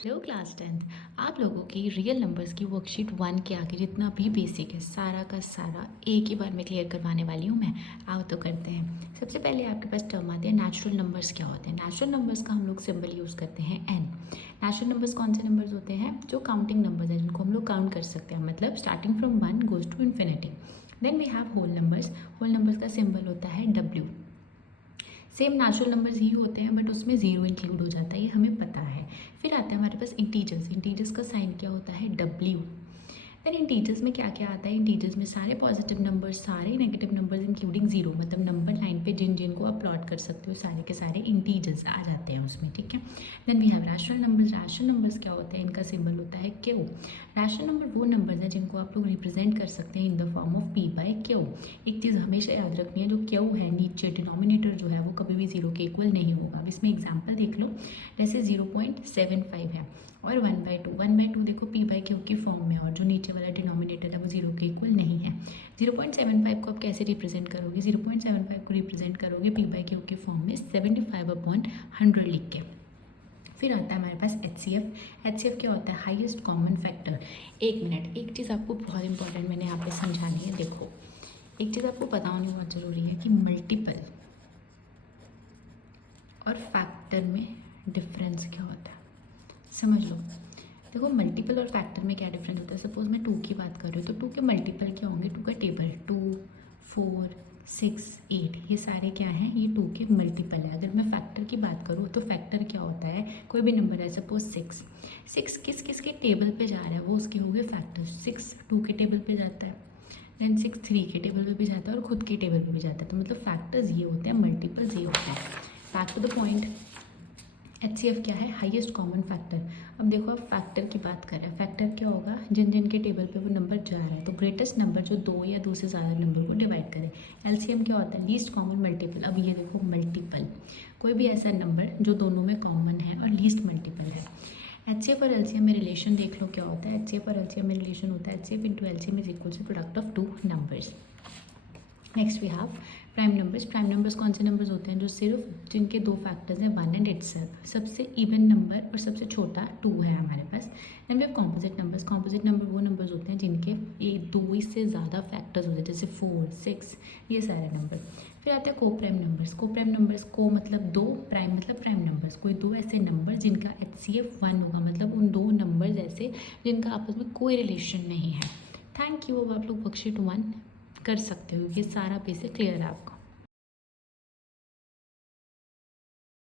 Hello class 10th। आप लोगों की रियल नंबर्स की वर्कशीट 1 के आगे जितना भी बेसिक है सारा का सारा एक ही बार में क्लियर करवाने वाली हूँ मैं। आओ तो करते हैं। सबसे पहले आपके पास टर्म आते हैं नेचुरल नंबर्स। क्या होते हैं नेचुरल नंबर्स का? हम लोग सिंबल यूज़ करते हैं एन। नेचुरल नंबर्स कौन से नंबर्स होते हैं? जो काउंटिंग नंबर्स हैं, जिनको हम लोग काउंट कर सकते हैं, मतलब starting from 1 goes to infinity. Then we have whole numbers. Whole numbers का सिंबल होता है डब्ल्यू। सेम नेचुरल नंबर्स ही होते हैं बट उसमें ज़ीरो इंक्लूड हो जाता है, ये हमें पता है। फिर आता है हमारे पास इंटीजर्स। इंटीजर्स का साइन क्या होता है? डब्ल्यू। देन इंटीजर्स में क्या क्या आता है? इंटीजर्स में सारे पॉजिटिव नंबर्स, सारे नेगेटिव नंबर्स इंक्लूडिंग जीरो, मतलब नंबर लाइन पे जिन जिनको आप प्लॉट कर सकते हो सारे के सारे इंटीजर्स आ जाते हैं उसमें, ठीक है। Then we have rational numbers. Rational numbers क्या होता है? इनका सिंबल होता है क्यू। रैशनल नंबर वो नंबर्स हैं जिनको आप लोग रिप्रेजेंट कर सकते हैं in the form of P by Q. एक चीज़ हमेशा याद रखनी है, जो क्यू है नीचे डिनोमिनेटर जो है वो कभी भी जीरो के इक्वल नहीं होगा। अब इसमें एग्जाम्पल देख लो, जैसे 0.75 है और 1/2। 1/2 देखो पी बाई क्यू की फॉर्म में, और जो नीचे वाला डिनोमिनेटर है वो जीरो के इक्वल नहीं है। 0.75 को आप कैसे रिप्रेजेंट करोगे? 0.75 को रिप्रेजेंट करोगे पी बाई क्यू की फॉर्म में 75/100 लिख के। फिर आता है हमारे पास HCF। HCF क्या होता है? Highest common factor. एक मिनट, एक चीज़ आपको बहुत इंपॉर्टेंट मैंने यहाँ पे समझानी है। देखो, एक चीज़ आपको पता होनी बहुत ज़रूरी है कि मल्टीपल और फैक्टर में डिफरेंस क्या होता है, समझ लो। देखो, मल्टीपल और फैक्टर में क्या डिफरेंस होता है? सपोज मैं 2 की बात कर रही हूँ तो 2 के मल्टीपल क्या होंगे? 2 का टेबल 2, 4, 6, 8, ये सारे क्या हैं? ये 2 के मल्टीपल है। अगर मैं फैक्टर की बात करूँ तो फैक्टर क्या होता है? कोई भी नंबर है, सपोज 6। 6 किस किस के टेबल पे जा रहा है? वो उसके हो गए फैक्टर। 6 2 के टेबल पे जाता है, देन 6 3 के टेबल पे भी जाता है और खुद के टेबल पे भी जाता है। तो मतलब फैक्टर्स ये होते हैं, मल्टीपल्स ये होते हैं। Back to the point, HCF क्या है? Highest common factor. अब देखो, आप फैक्टर की बात कर रहे हैं, फैक्टर क्या होगा? जिन जिन के टेबल पे वो नंबर जा रहा है, तो ग्रेटेस्ट नंबर जो 2 या 2 से ज़्यादा नंबर को डिवाइड करे। LCM क्या होता है? Least common multiple. अब ये देखो, मल्टीपल कोई भी ऐसा नंबर जो दोनों में कॉमन है और लीस्ट मल्टीपल है। HCF और LCM में रिलेशन देख लो क्या होता है। HCF और LCM में रिलेशन होता है HCF into LCM is equal to product of two numbers. Next we have prime numbers. Prime numbers कौन से नंबर्स होते हैं? जो सिर्फ जिनके दो फैक्टर्स हैं 1 एंड इटसेल्फ। सबसे इवन नंबर और सबसे छोटा 2 है हमारे पास। Then we have composite numbers. Composite number वो नंबर्स होते हैं जिनके ये 2 से ज़्यादा फैक्टर्स होते हैं, जैसे 4, 6, ये सारे नंबर। फिर आते हैं को प्राइम नंबर्स। को प्राइम नंबर्स, को मतलब 2, प्राइम मतलब प्राइम नंबर्स। कोई दो ऐसे नंबर जिनका HCF 1 होगा, मतलब उन दो नंबर्स ऐसे जिनका आपस में कोई रिलेशन नहीं है। Thank you. अब आप लोग वर्कशीट 1 कर सकते हो, ये सारा बेसिक क्लियर है आपको।